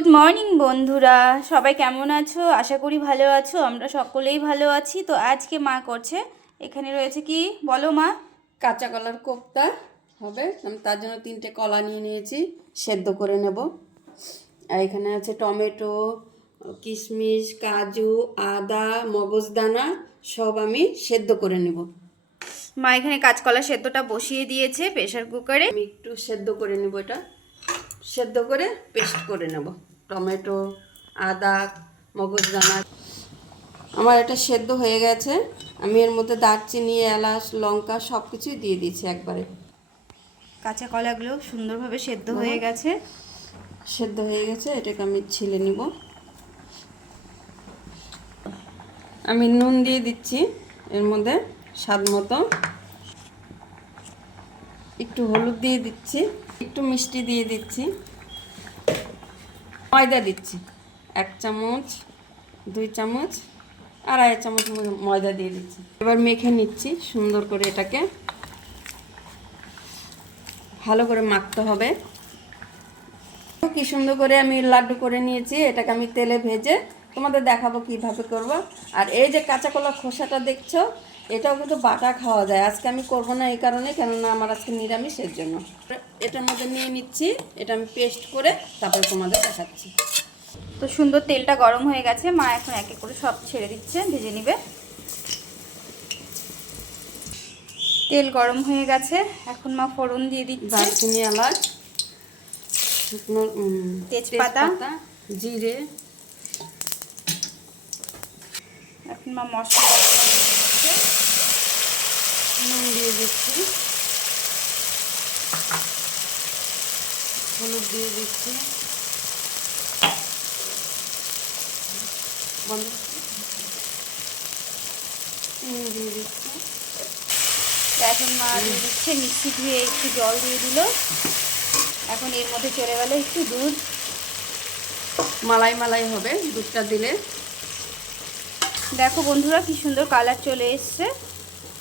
Good morning বন্ধুরা, সবাই কেমন আছো? আশা করি ভালো আছো। আমরা সকলেই ভালো আছি। তো আজকে মা করছে, এখানে রয়েছে কি বলো মা? কাঁচা কলার কোপ্তা হবে। আমি তার জন্য 3টে কলা নিয়ে নিয়েছি, সেদ্ধ করে নেব। আর এখানে আছে টমেটো, কিশমিশ, কাজু, আদা, মগজদানা সব আমি সেদ্ধ করে নেব। মা এখানে কাঁচকলা সেদ্ধটা বসিয়ে দিয়েছে প্রেশার কুকারে। আমি একটু সেদ্ধ করে নেব, এটা সেদ্ধ করে পেস্ট করে নেব। টমেটো, আদা, মগজদানা আমার এটা সেদ্ধ হয়ে গেছে। আমি এর মধ্যে দারচিনি, এলাচ, লঙ্কা সব কিছুই দিয়ে দিয়েছি একবারে। কাঁচা কলাগুলো সুন্দরভাবে সেদ্ধ হয়ে গেছে। সেদ্ধ হয়ে গেছে, এটাকে আমি ছিলে নিব। আমি নুন দিয়ে দিচ্ছি এর মধ্যে স্বাদ মতো, একটু হলুদ দিয়ে দিচ্ছি, একটু মিষ্টি দিয়ে দিচ্ছি, ময়দা দিচ্ছি 1 চামচ, 2 চামচ, 2.5 চামচ ময়দা দিয়ে দিচ্ছি। এবার মেখে নিচ্ছি সুন্দর করে। এটাকে ভালো করে মাখতে হবে। কি সুন্দর করে আমি লাড্ডু করে নিয়েছি। এটাকে আমি তেলে ভেজে তোমাদের দেখাবো কিভাবে করব। আর এই যে কাঁচা কলার খোসাটা দেখছো, এটাও কিন্তু বাটা খাওয়া যায়। আজকে আমি করব না এই কারণে, কেননা আমার আজকে নিরামিষের জন্য। এটার মধ্যে নিয়ে নিচ্ছি, এটা আমি পেস্ট করে তারপরে তোমাদের দেখাচ্ছি। তো সুন্দর তেলটা গরম হয়ে গেছে। মা এখন এক এক করে সব ছেড়ে দিচ্ছে, ভেজে নিবে। তেল গরম হয়ে গেছে, এখন মা ফোড়ন দিয়ে দিচ্ছে। দারচিনি, এলাচ, শুকনো তেজপাতা, জিরে। এখন মা মশলা দিচ্ছে, নুন দিয়ে দিচ্ছি, হলুদ দিয়ে দিচ্ছি, চিনি দিয়ে দিচ্ছি। এখন মা দিয়ে দিচ্ছে মিক্সি ধুয়ে একটু জল দিয়ে দিল। এখন এর মধ্যে চলে গেল একটু দুধ। মালাই মালাই হবে দুধটা দিলে। দেখো বন্ধুরা কি সুন্দর কালার চলে এসছে।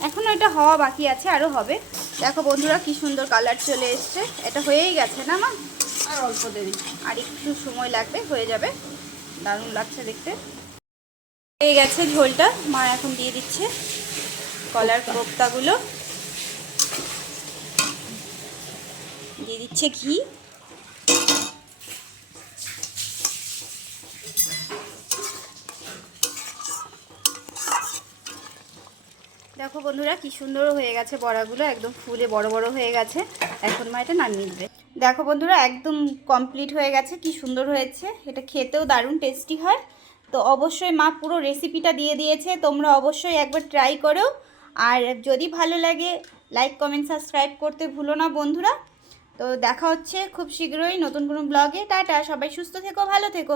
এখনও এটা হওয়া বাকি আছে, আরও হবে। দেখো বন্ধুরা কি সুন্দর কালার চলে এসছে। এটা হয়েই গেছে না মা? আর অল্প দেরি, আর একটু সময় লাগবে, হয়ে যাবে। দারুণ লাগছে দেখতে। হয়ে গেছে ঝোলটা। মা এখন দিয়ে দিচ্ছে কলার কোপ্তাগুলো, দিয়ে দিচ্ছে ঘি। দেখো বন্ধুরা কি সুন্দর হয়ে গেছে বড়াগুলো, একদম ফুলে বড় বড় হয়ে গেছে। এখন মা এটা নামিয়ে দেবে। দেখো বন্ধুরা একদম কমপ্লিট হয়ে গেছে, কি সুন্দর হয়েছে। এটা খেতেও দারুণ টেস্টি হয়। তো অবশ্যই মা পুরো রেসিপিটা দিয়ে দিয়েছে, তোমরা অবশ্যই একবার ট্রাই করো। আর যদি ভালো লাগে লাইক, কমেন্ট, সাবস্ক্রাইব করতে ভুলো না বন্ধুরা। তো দেখা হচ্ছে খুব শীঘ্রই নতুন কোনো ব্লগে। টাটা, সবাই সুস্থ থেকো, ভালো থেকো।